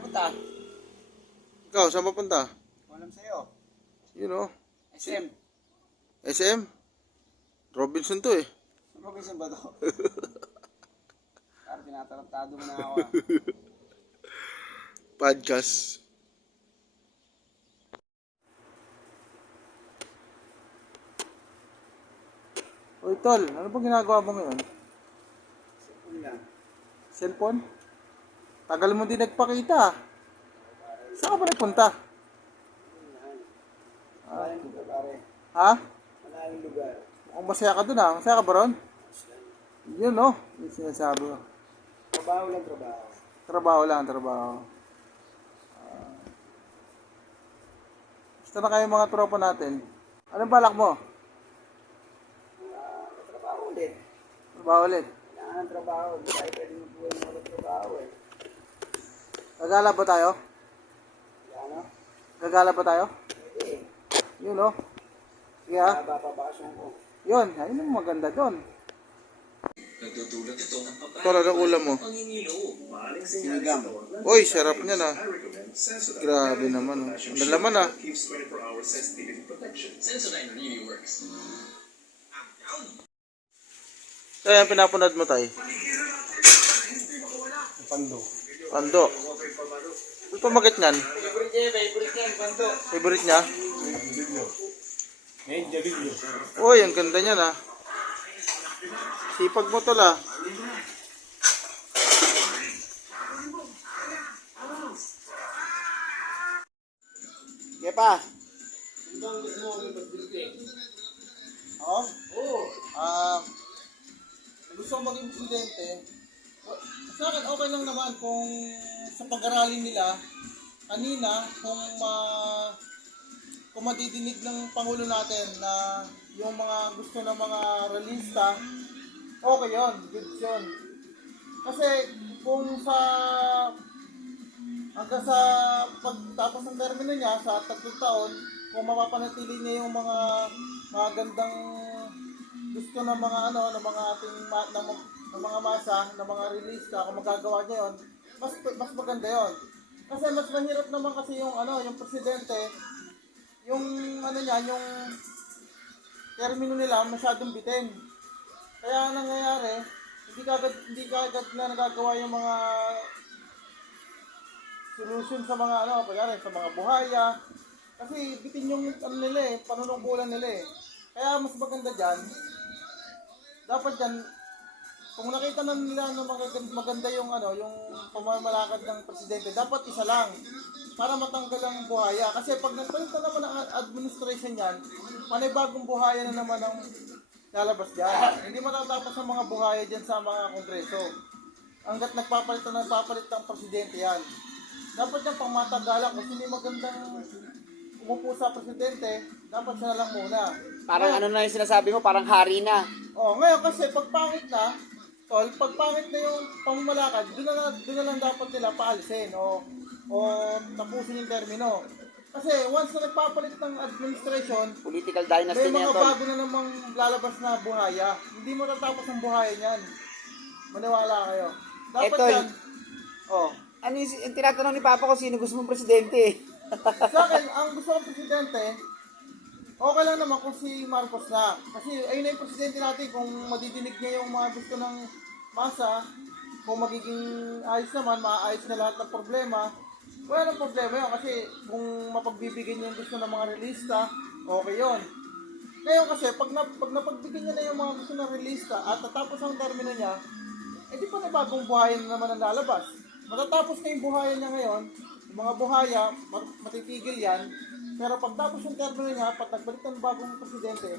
Saan punta? Ikaw, saan papunta? Walang sa'yo. Yun o. SM. SM? Robinson to eh. Robinson ba to? Parang tinatarantado mo na ako ah. Podcast. Uy, tol, ano ba ginagawa mo ngayon? Cellphone? Tagal mo din nagpakita. Saan ka ba nagpunta? Malaking lugar pare. Ha? Malaking lugar. Mukhang masaya ka dun ha. Masaya ka ba ron? Yun no. Yung sinasabi ko. Trabaho lang trabaho. Trabaho lang, trabaho. Gusto na kayo mga tropa natin. Anong balak mo? Trabaho ulit. Trabaho ulit. Kailangan ng trabaho. Hindi tayo pwede magbuhay ng walang trabaho eh. Gagala ba tayo? Ano? Gagala ba tayo? Pwede eh. Yun no. Sige ha. Haba pa bakasyon ko. Yun, ayun ang maganda doon. Nagtutulak ito ng Tol, anong ulam mo? pangingilo. Maaaring Sinigang. Uy, sarap niya na. Grabe naman. Ano laman ah. Keeps 24 hours sensitivity protection. Sensodyne really works. Kaya ang pinapunad mo tayo? Pando. Pando. Ano pamakit niyan? Favorite niya, pando. Favorite niya? Ngayon, Javillo. Uy, ang ganda niya na. Sipag mo tol ah. Sige pa. Oo? Oo. Gusto ko maging presidente. Sa akin, okay lang naman kung sa pag-aralin nila, kanina, kung madidinig ng Pangulo natin na yung mga gusto ng mga realista, okay yun, good yun. Kasi kung hanggang sa pagtapos ng termino niya, sa 3 taon, kung mapapanatili niya yung mga magandang gusto ng mga ng mga ating ng mga masa, ng mga realista, kung magagawa niya yun, mas maganda yun. Kasi mas mahirap naman kasi yung yung presidente, yung niya, yung termino nila masyadong bitin. Kaya nangyayari, hindi kagad na nagagawa yung mga solution sa mga kunyari sa mga buhaya. Kasi bitin yung nila eh, panunungkulan nila eh. Kaya mas maganda diyan. Dapat diyan kung nakita na nila maganda yung yung pamamalakad ng presidente, dapat isa lang para matanggal ang buhaya. Kasi pag nagpalit na naman ang administration yan, panibagong buhaya na naman ang lalabas dyan. Hindi matatapos ang mga buhaya dyan sa mga kongreso. Hanggat nagpapalit ng presidente yan. Dapat yung pangmatagalan kung hindi magandang umupo sa presidente, dapat siya lang muna. Parang ngayon, na yung sinasabi mo, parang hari na. ngayon kasi pag pangit na, pag pangit na yung pamamalakad, doon na lang dapat nila paalisin o tapusin yung termino. Kasi once na nagpapalit ng administration, Political dynasty may na yan, mga tol. bago na namang lalabas na buhaya. Hindi mo tatapos ang buhaya niyan. Maniwala kayo. Dapat Eto, yan. Ano yung tinatanong ni Papa ko, sino gusto mong presidente? Sa akin, ang gusto kong presidente, okay lang naman kung si Marcos na. Kasi ayun na yung presidente natin, kung madidinig niya yung mga gusto ng masa, kung magiging ayos naman, maayos na lahat ng problema, wala nang problema yun. Kasi kung mapagbibigyan niya yung gusto ng mga realista, okay yun. Ngayon kasi, pag napagbigyan niya na yung mga gusto ng realista at tatapos ang termino niya, di pa na bagong buhaya na naman ang lalabas. Matatapos na yung buhaya niya ngayon, yung mga buhaya, matitigil yan, pero pagtapos yung termino niya, pag nagbalik ng bagong presidente,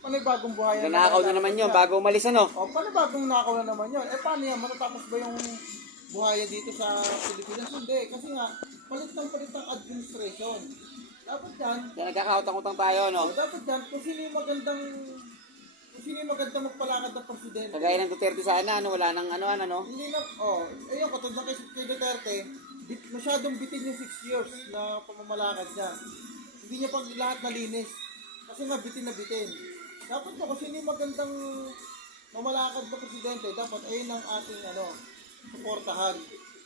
panibagong buhaya Nanakaw na naman yun, bago umalis ano? panibagong nakaw na naman yun. Paano yan? Matatapos ba yung buhaya dito sa Pilipinas? Hindi. Kasi nga, palit ng administration. Dapat yan, Kaya nagkakautang-utang tayo, no? dapat yan, kung sino yung magandang magpalakad ng presidente. Kagaya ng Duterte sana, wala nang ano. Hindi na, ayun, katulad ng kay Duterte, masyadong bitin yung 6 years na pamamalakad niya. Hindi niya pag lahat nalinis. Kasi nga bitin na bitin. Dapat mo, kasi hindi magandang mamalakad na presidente, dapat ayun ang ating suportahan.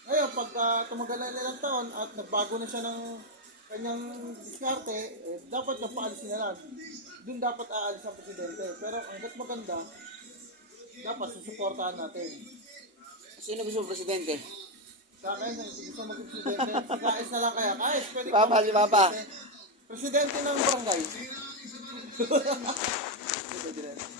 Ngayon, pag tumagal na ilang taon at nagbago na siya ng kanyang diskarte, dapat na paalisin na lang. Doon dapat aalis ang presidente. Pero hanggat maganda, dapat susuportahan natin. Sino gusto mo presidente? Sa akin, gusto maging presidente. Si Kais na lang kaya. Kais, pwede Papa, ka si Papa. Presidente ng barangay. Presidente.